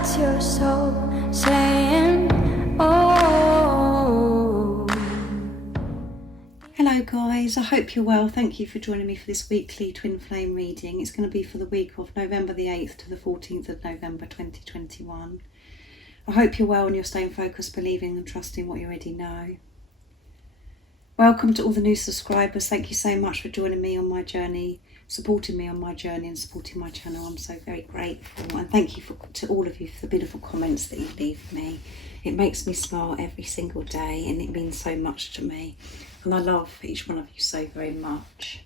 That's your soul saying, oh. Hello guys, I hope you're well. Thank you for joining me for this weekly twin flame reading. It's going to be for the week of November the 8th to the 14th of November 2021. I hope you're well and you're staying focused, believing and trusting what you already know. Welcome to all the new subscribers. Thank you so much for joining me on my journey, supporting me on my journey and supporting my channel. I'm so very grateful, and thank you to all of you for the beautiful comments that you leave me. It makes me smile every single day and it means so much to me, and I love each one of you so very much.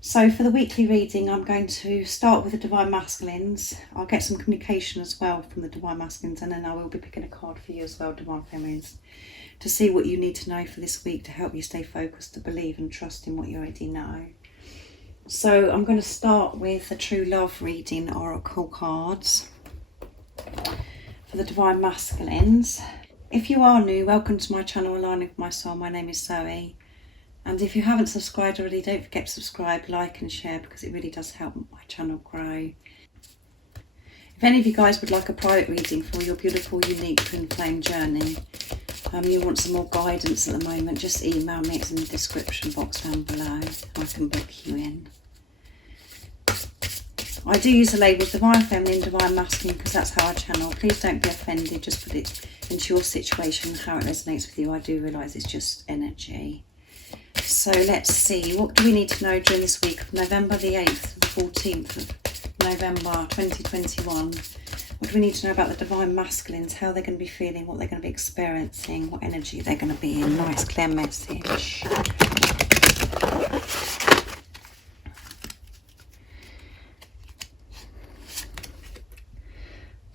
So for the weekly reading, I'm going to start with the Divine Masculines. I'll get some communication as well from the Divine Masculines, and then I will be picking a card for you as well, Divine Feminines, to see what you need to know for this week to help you stay focused, to believe and trust in what you already know. So I'm going to start with the True Love reading oracle cards for the Divine Masculines. If you are new, welcome to my channel, Aligning with My Soul. My name is Zoe. And if you haven't subscribed already, don't forget to subscribe, like and share, because it really does help my channel grow. If any of you guys would like a private reading for your beautiful, unique twin flame journey, you want some more guidance at the moment, just email me. It's in the description box down below. I can book you in. I do use the labels Divine Feminine, Divine Masculine, because that's how I channel. Please don't be offended, just put it into your situation, how it resonates with you. I do realise it's just energy. So let's see, what do we need to know during this week of November the 8th to the 14th of November 2021? What do we need to know about the Divine Masculines, how they're going to be feeling, what they're going to be experiencing, what energy they're going to be in? Nice clear message.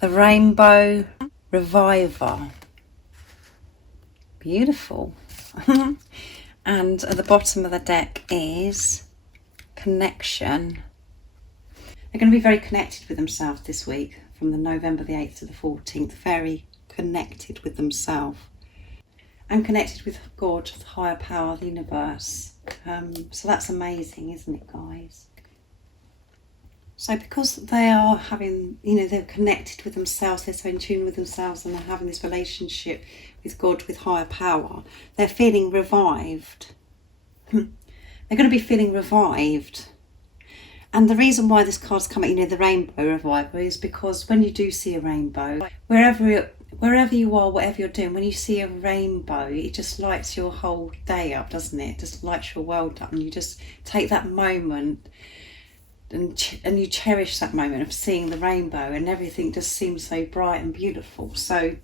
The Rainbow Reviver. Beautiful. And at the bottom of the deck is Connection. They're going to be very connected with themselves this week, from the November the 8th to the 14th. Very connected with themselves and connected with God, the higher power, the universe. So that's amazing, isn't it, guys? So because they are having, they're connected with themselves, they're so in tune with themselves, and they're having this relationship with God, with higher power, they're feeling revived. They're going to be feeling revived. And the reason why this card's coming, the Rainbow Reviver, is because when you do see a rainbow, wherever you are, whatever you're doing, when you see a rainbow, it just lights your whole day up, doesn't it? It just lights your world up, and you just take that moment and you cherish that moment of seeing the rainbow, and everything just seems so bright and beautiful. So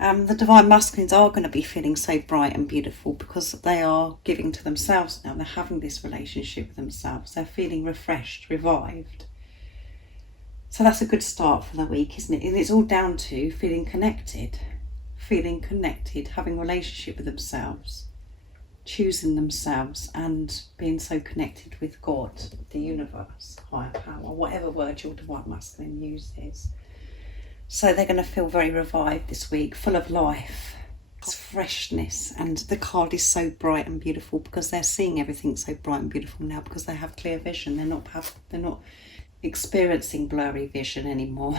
the Divine Masculines are going to be feeling so bright and beautiful because they are giving to themselves now. They're having this relationship with themselves. They're feeling refreshed, revived. So that's a good start for the week, isn't it? And it's all down to feeling connected, having a relationship with themselves, choosing themselves, and being so connected with God, the universe, higher power, whatever word your Divine Masculine uses. So they're going to feel very revived this week, full of life, freshness, and the card is so bright and beautiful because they're seeing everything so bright and beautiful now, because they have clear vision. They're not experiencing blurry vision anymore.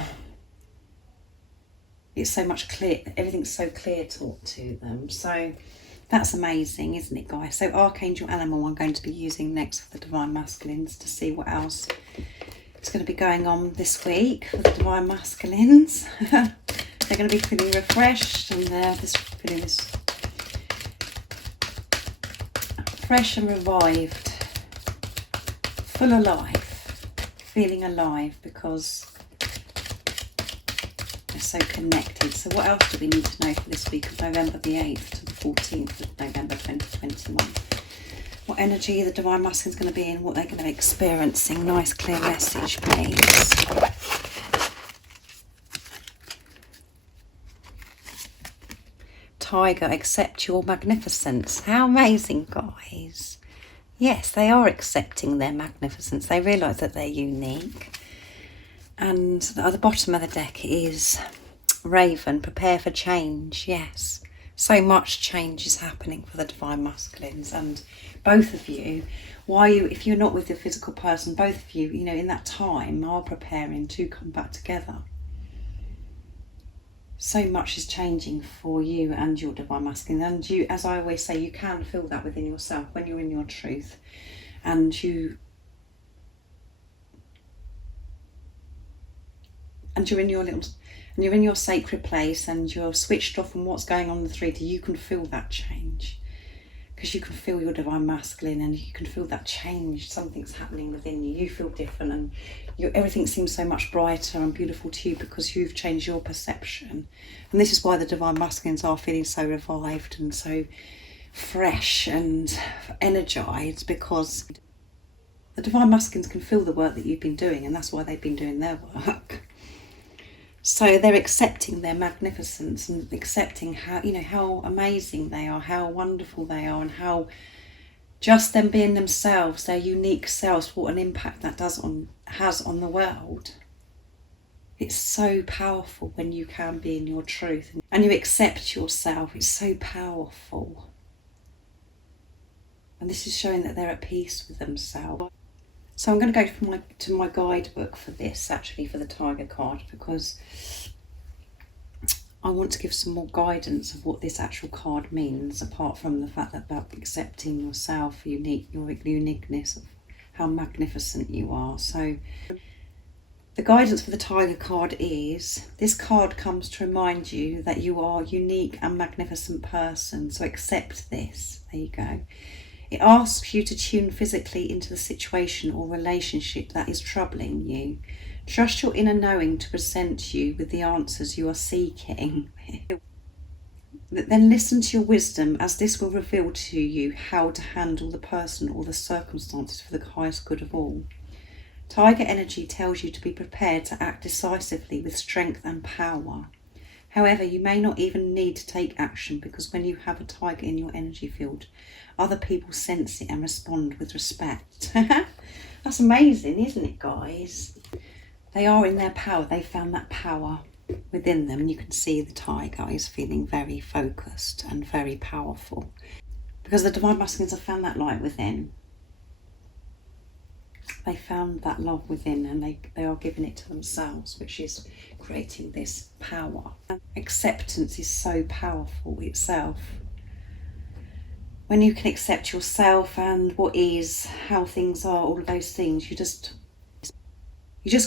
It's so much clear, everything's so clear to them. So that's amazing, isn't it, guys? So Archangel Animal I'm going to be using next for the Divine Masculines to see what else is going to be going on this week for the Divine Masculines. They're going to be feeling refreshed, and they're just feeling this fresh and revived, full of life, feeling alive because they're so connected. So what else do we need to know for this week of November the 8th to the 14th of November 2021? What energy the Divine Masculine is going to be in, what they're going to be experiencing. Nice clear message, please. Tiger, accept your magnificence. How amazing, guys. Yes, they are accepting their magnificence. They realise that they're unique. And at the bottom of the deck is Raven, prepare for change. Yes, so much change is happening for the Divine Masculines, and both of you, if you're not with the physical person, both of you, in that time are preparing to come back together. so much is changing for you and your divine masculine. And you, as I always say, you can feel that within yourself when you're in your truth, and you're in your little, and you're in your sacred place, and you're switched off from what's going on in the 3D. You can feel that change, because you can feel your divine masculine, and you can feel that change. Something's happening within you. You feel different, and everything seems so much brighter and beautiful to you because you've changed your perception. And this is why the divine masculines are feeling so revived and so fresh and energized, because the divine masculines can feel the work that you've been doing, and that's why they've been doing their work. So they're accepting their magnificence and accepting how amazing they are, how wonderful they are, and how just them being themselves, their unique selves, what an impact that has on the world. It's so powerful when you can be in your truth and you accept yourself. It's so powerful. And this is showing that they're at peace with themselves. So I'm going to go to my guidebook for this, actually, for the Tiger card, because I want to give some more guidance of what this actual card means, apart from the fact that about accepting yourself, your uniqueness, of how magnificent you are. So the guidance for the Tiger card is, this card comes to remind you that you are a unique and magnificent person. So accept this. There you go. It asks you to tune physically into the situation or relationship that is troubling you. Trust your inner knowing to present you with the answers you are seeking. Then listen to your wisdom, as this will reveal to you how to handle the person or the circumstances for the highest good of all. Tiger energy tells you to be prepared to act decisively with strength and power. However, you may not even need to take action, because when you have a tiger in your energy field, other people sense it and respond with respect. That's amazing, isn't it, guys? They are in their power. They found that power within them. And you can see the tiger is feeling very focused and very powerful, because the divine masculines have found that light within. They found that love within, and they are giving it to themselves, which is creating this power. Acceptance is so powerful itself. When you can accept yourself and what is, how things are, all of those things, you just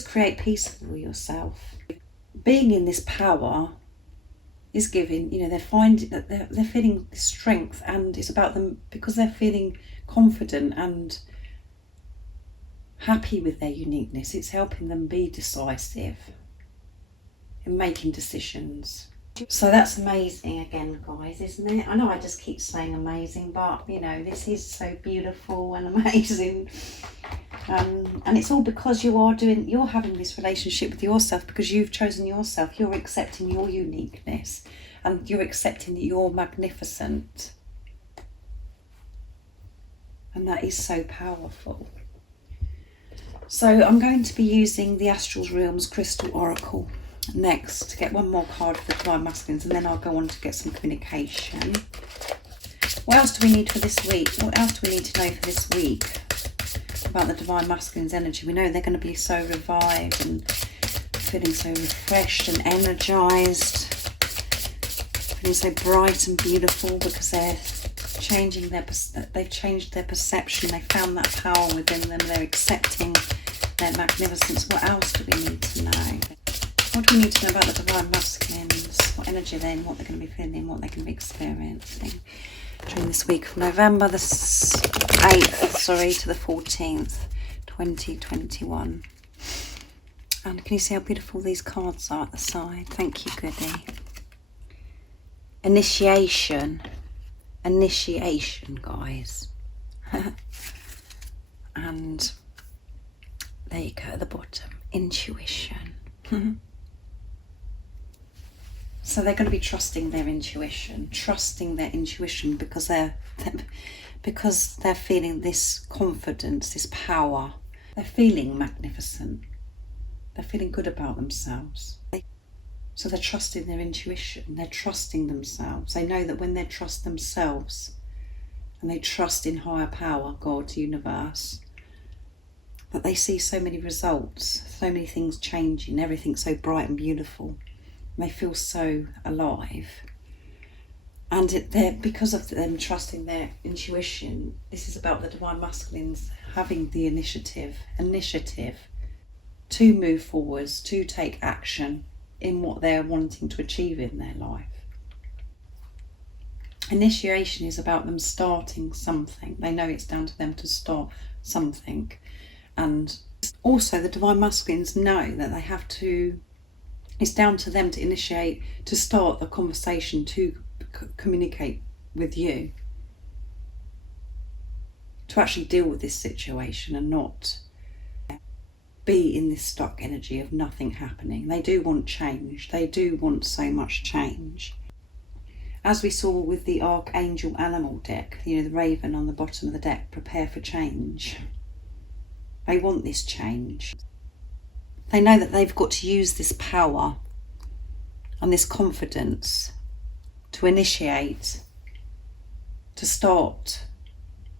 create peace for yourself. Being in this power is giving, they're finding that they're feeling strength, and it's about them, because they're feeling confident and happy with their uniqueness. It's helping them be decisive in making decisions. So that's amazing again, guys, isn't it? I know I just keep saying amazing, but this is so beautiful and amazing. And it's all because you're having this relationship with yourself, because you've chosen yourself. You're accepting your uniqueness, and you're accepting that you're magnificent. And that is so powerful. So I'm going to be using the Astral Realms Crystal Oracle next to get one more card for the divine masculines, and then I'll go on to get some communication. What else do we need for this week? What else do we need to know for this week about the divine masculine's energy? We know they're going to be so revived and feeling so refreshed and energized, feeling so bright and beautiful, because they've changed their perception. They found that power within them. They're accepting their magnificence. What else do we need to know? What do we need to know about the divine masculines? What energy they're in, what they're going to be feeling, what they're going to be experiencing during this week from November the 8th, to the 14th, 2021. And can you see how beautiful these cards are at the side? Thank you, Goody. Initiation, guys. And there you go at the bottom, intuition. So they're going to be trusting their intuition, because they're feeling this confidence, this power. They're feeling magnificent. They're feeling good about themselves. So they're trusting their intuition. They're trusting themselves. They know that when they trust themselves and they trust in higher power, God, universe, that they see so many results, so many things changing, everything so bright and beautiful. They feel so alive. And because of them trusting their intuition, this is about the Divine Masculines having the initiative to move forwards, to take action in what they're wanting to achieve in their life. Initiation is about them starting something. They know it's down to them to start something. And also the Divine Masculines know that they have to, it's down to them to initiate, to start the conversation, to communicate with you, to actually deal with this situation and not be in this stuck energy of nothing happening. They do want change. They do want so much change. As we saw with the Archangel Animal deck, the raven on the bottom of the deck, prepare for change. They want this change. They know that they've got to use this power and this confidence to initiate, to start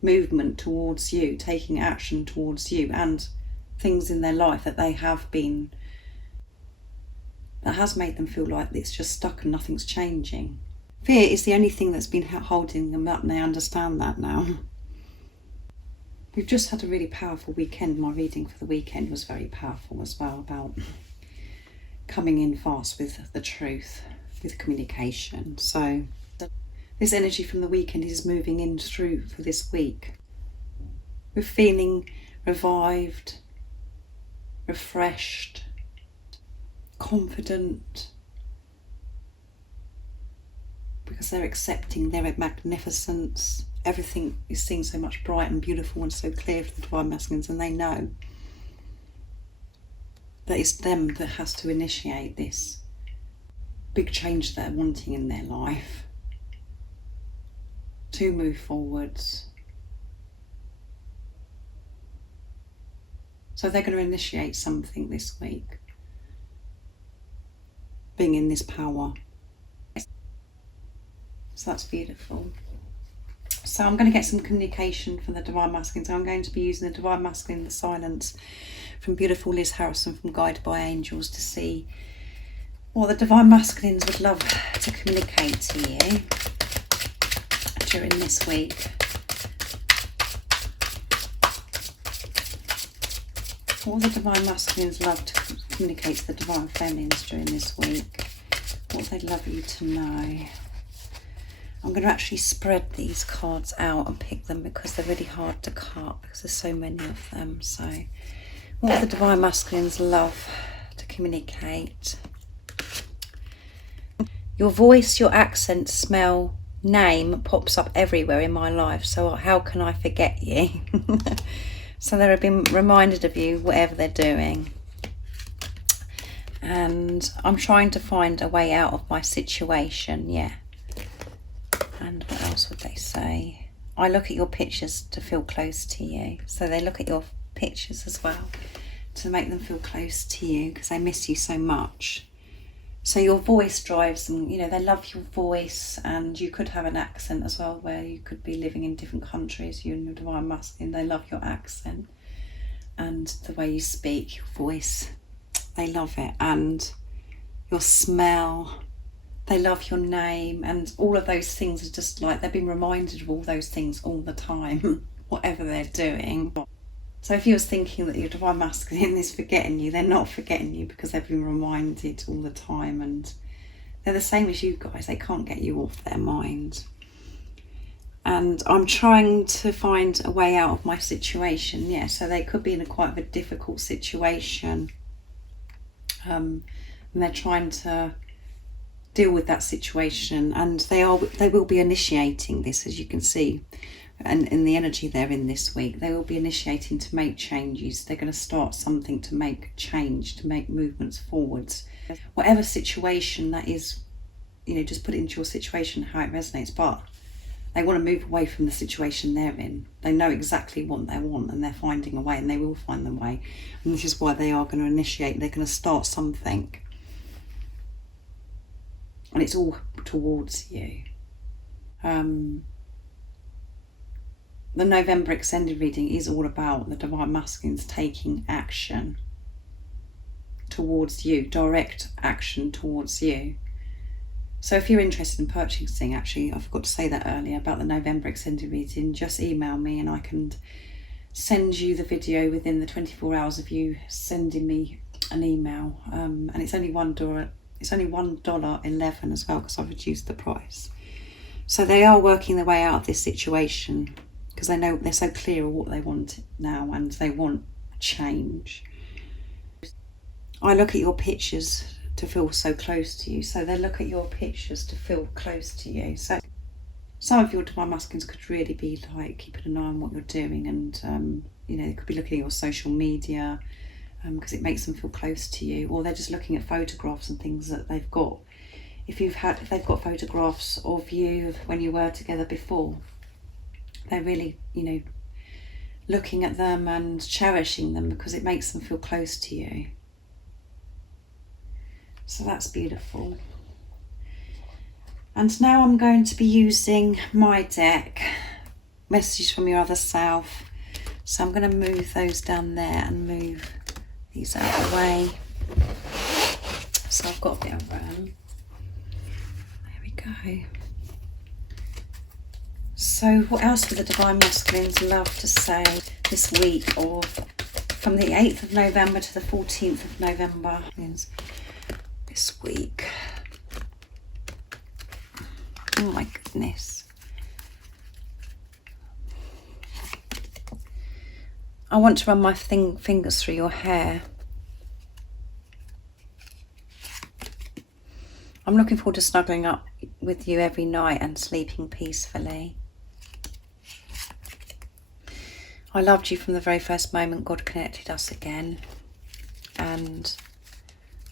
movement towards you, taking action towards you and things in their life that they have been, that has made them feel like it's just stuck and nothing's changing. Fear is the only thing that's been holding them up, and they understand that now. We've just had a really powerful weekend. My reading for the weekend was very powerful as well, about coming in fast with the truth, with communication. So this energy from the weekend is moving in through for this week. We're feeling revived, refreshed, confident, because they're accepting their magnificence. Everything is seen so much bright and beautiful and so clear for the Divine Masculines, and they know that it's them that has to initiate this big change they're wanting in their life to move forwards. So they're going to initiate something this week, being in this power. So that's beautiful. So I'm going to get some communication from the Divine Masculine. So I'm going to be using the Divine Masculine, the silence, from beautiful Liz Harrison from Guided by Angels, to see what the Divine Masculines would love to communicate to you during this week. What would the Divine Masculines love to communicate to the Divine Feminines during this week? What would they love you to know? I'm going to actually spread these cards out and pick them because they're really hard to cut because there's so many of them. So what would the Divine Masculines love to communicate? Your voice, your accent, smell, name pops up everywhere in my life, so how can I forget you? So they've been reminded of you, whatever they're doing. And I'm trying to find a way out of my situation, yeah. And what else would they say? I look at your pictures to feel close to you. So they look at your pictures as well to make them feel close to you because they miss you so much. So your voice drives them, they love your voice, and you could have an accent as well where you could be living in different countries. You and your Divine Masculine, they love your accent and the way you speak, your voice. They love it. And your smell. They love your name, and all of those things are just like they've been reminded of all those things all the time, whatever they're doing. So if you was thinking that your Divine Masculine is forgetting you, they're not forgetting you because they've been reminded all the time, and they're the same as you guys. They can't get you off their mind. And I'm trying to find a way out of my situation, yeah. So they could be in quite a difficult situation, and they're trying to deal with that situation, and they will be initiating this, as you can see, and in the energy they're in this week. They will be initiating to make changes. They're going to start something to make change, to make movements forwards. Whatever situation that is, just put it into your situation how it resonates, but they want to move away from the situation they're in. They know exactly what they want, and they're finding a way, and they will find the way. And this is why they are going to initiate. They're going to start something, and it's all towards you. The November extended reading is all about the Divine Masculines taking action towards you, direct action towards you. So if you're interested in purchasing, actually, I forgot to say that earlier about the November extended reading, just email me and I can send you the video within the 24 hours of you sending me an email. And it's only $1. It's only $1.11 as well, because I've reduced the price. So they are working their way out of this situation because they know they're so clear of what they want now and they want change. I look at your pictures to feel so close to you, so they look at your pictures to feel close to you. So some of your divine masculines could really be like keeping an eye on what you're doing, and you know, they could be looking at your social media because it makes them feel close to you, or they're just looking at photographs and things that they've got. If they've got photographs of you when you were together before, they're really, you know, looking at them and cherishing them because it makes them feel close to you. So that's beautiful. And now I'm going to be using my deck, Messages from Your Other Self. So I'm going to move those down there and move these out of the way. So I've got a bit of room. There we go. So what else would the Divine Masculines love to say this week, or from the 8th of November to the 14th of November? This week. Oh my goodness. I want to run my fingers through your hair. I'm looking forward to snuggling up with you every night and sleeping peacefully. I loved you from the very first moment God connected us again, and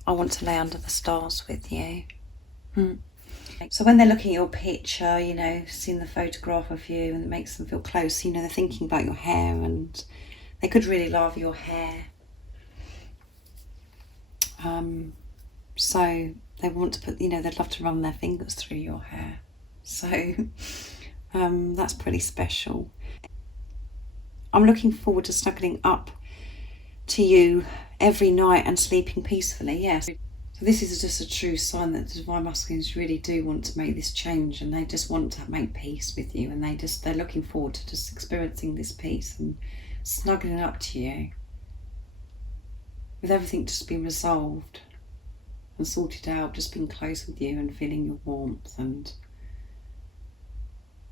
I want to lay under the stars with you. So when they're looking at your picture, you know, seeing the photograph of you, and it makes them feel close, you know, they're thinking about your hair, and they could really love your hair. So they want to put, you know, they'd love to run their fingers through your hair. So that's pretty special. I'm looking forward to snuggling up to you every night and sleeping peacefully. Yes. So this is just a true sign that the Divine Masculines really do want to make this change, and they just want to make peace with you, and they're looking forward to just experiencing this peace and snuggling up to you with everything just being resolved and sorted out, just being close with you and feeling your warmth. And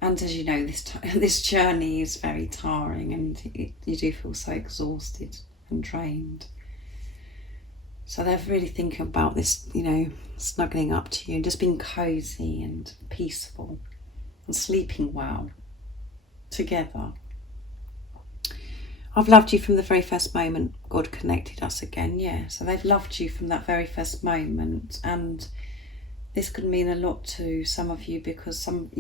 as you know, this journey is very tiring, and you do feel so exhausted and drained. So they're really thinking about this, you know, snuggling up to you and just being cozy and peaceful and sleeping well together. I've loved you from the very first moment God connected us again. Yeah, so they've loved you from that very first moment, and this could mean a lot to some of you, because some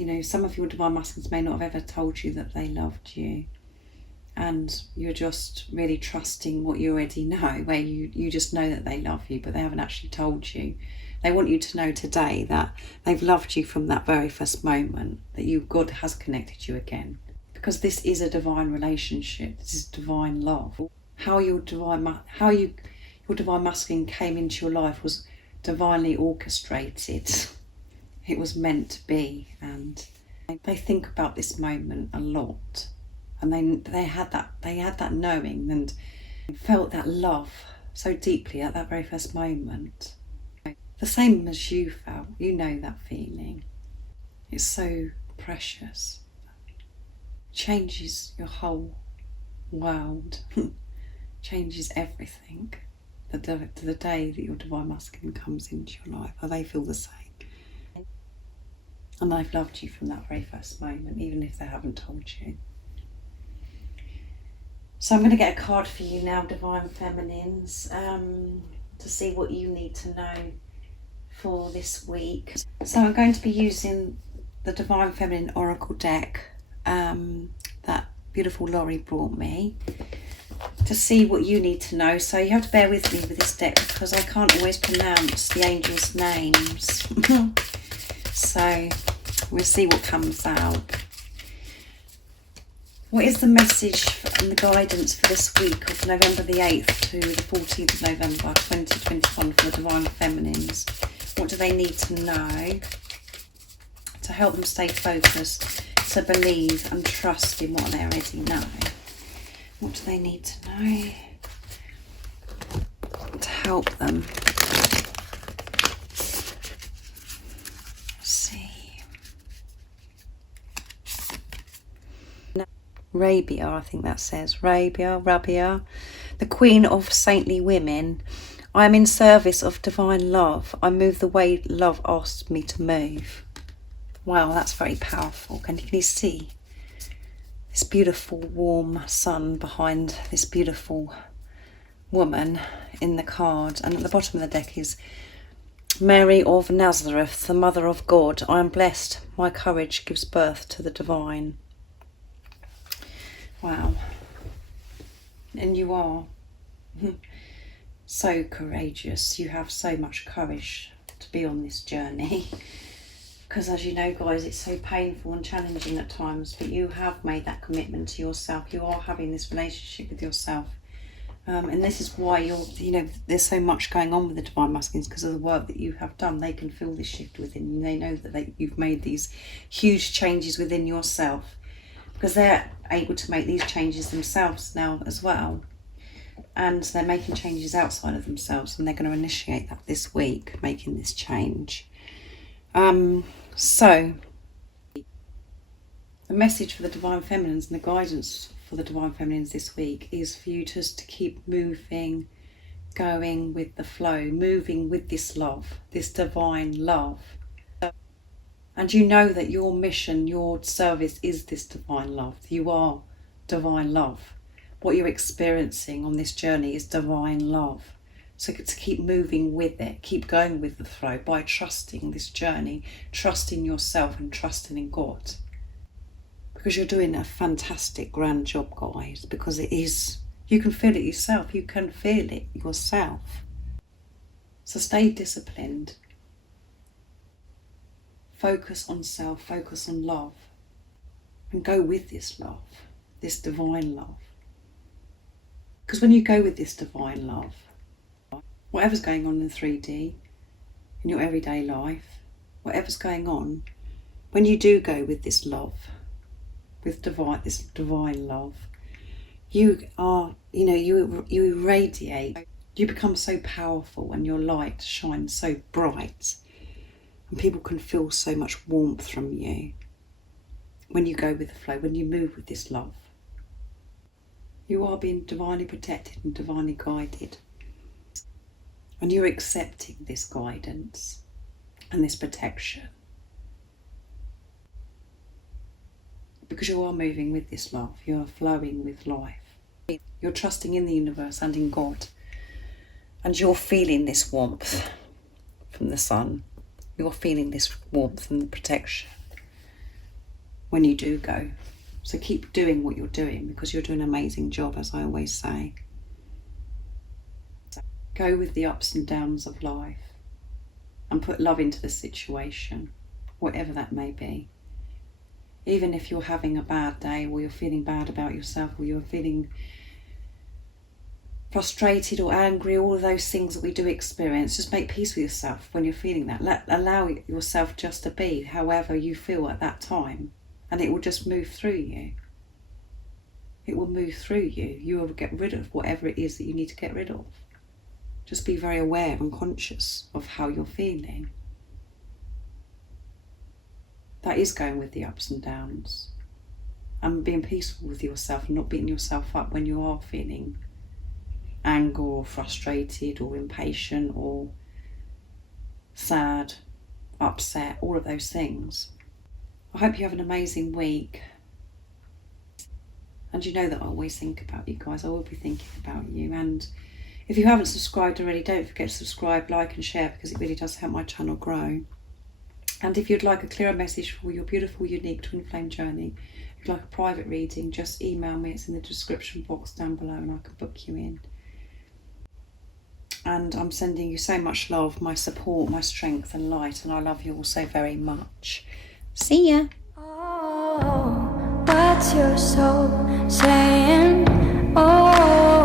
of your Divine Masculines may not have ever told you that they loved you, and you're just really trusting what you already know, where you just know that they love you, but they haven't actually told you. They want you to know today that they've loved you from that very first moment, that God has connected you again, because this is a divine relationship. This is divine love. How your divine masculine came into your life was divinely orchestrated. It was meant to be, and they think about this moment a lot, and they had that knowing and felt that love so deeply at that very first moment, the same as you felt. You know that feeling. It's so precious. Changes your whole world. Changes everything. To the day that your Divine Masculine comes into your life, or they feel the same. And they've loved you from that very first moment, even if they haven't told you. So I'm going to get a card for you now, Divine Feminines, to see what you need to know for this week. So I'm going to be using the Divine Feminine Oracle deck that beautiful Laurie brought me, to see what you need to know. So you have to bear with me with this deck, because I can't always pronounce the angels' names. So we'll see what comes out. What is the message And the guidance for this week of November the 8th to the 14th of November 2021 for the Divine Feminines. What do they need to know to help them stay focused, to believe and trust in what they already know? What do they need to know to help them? Let's see. Rabia, I think that says. Rabia, the Queen of Saintly Women. I am in service of divine love. I move the way love asks me to move. Wow, that's very powerful. Can you see this beautiful warm sun behind this beautiful woman in the card? And at the bottom of the deck is Mary of Nazareth, the Mother of God. I am blessed. My courage gives birth to the divine. Wow. And you are so courageous. You have so much courage to be on this journey. Because as you know, guys, it's so painful and challenging at times, but you have made that commitment to yourself. You are having this relationship with yourself. And this is why there's so much going on with the Divine Masculines, because of the work that you have done. They can feel this shift within you. They know that you've made these huge changes within yourself, because they're able to make these changes themselves now as well. And they're making changes outside of themselves, and they're going to initiate that this week, making this change. So the message for the Divine Feminines and the guidance for the Divine Feminines this week is for you just to keep moving, going with the flow, moving with this love, this divine love. And you know that your mission, your service is this divine love. You are divine love. What you're experiencing on this journey is divine love. So to keep moving with it, keep going with the flow by trusting this journey, trusting yourself and trusting in God. Because you're doing a fantastic, grand job, guys, because it is, you can feel it yourself. You can feel it yourself. So stay disciplined. Focus on self, focus on love, and go with this love, this divine love. Because when you go with this divine love, whatever's going on in 3D, in your everyday life, whatever's going on, when you do go with this love, with this divine love, you are, you irradiate, you become so powerful, and your light shines so bright, and people can feel so much warmth from you when you go with the flow, when you move with this love. You are being divinely protected and divinely guided. And you're accepting this guidance and this protection. Because you are moving with this love. You are flowing with life. You're trusting in the universe and in God. And you're feeling this warmth from the sun. You're feeling this warmth and the protection when you do go. So keep doing what you're doing, because you're doing an amazing job, as I always say. Go with the ups and downs of life and put love into the situation, whatever that may be. Even if you're having a bad day, or you're feeling bad about yourself, or you're feeling frustrated or angry, all of those things that we do experience, just make peace with yourself when you're feeling that. Allow yourself just to be however you feel at that time, and it will just move through you. It will move through you. You will get rid of whatever it is that you need to get rid of. Just be very aware and conscious of how you're feeling. That is going with the ups and downs, and being peaceful with yourself and not beating yourself up when you are feeling anger or frustrated or impatient or sad, upset, all of those things. I hope you have an amazing week. And you know that I always think about you guys. I will be thinking about you. And if you haven't subscribed already, don't forget to subscribe, like and share, because it really does help my channel grow. And if you'd like a clearer message for your beautiful, unique twin flame journey, if you'd like a private reading, just email me. It's in the description box down below and I can book you in. And I'm sending you so much love, my support, my strength and light, and I love you all so very much. See ya. Oh, what it's your soul saying, oh.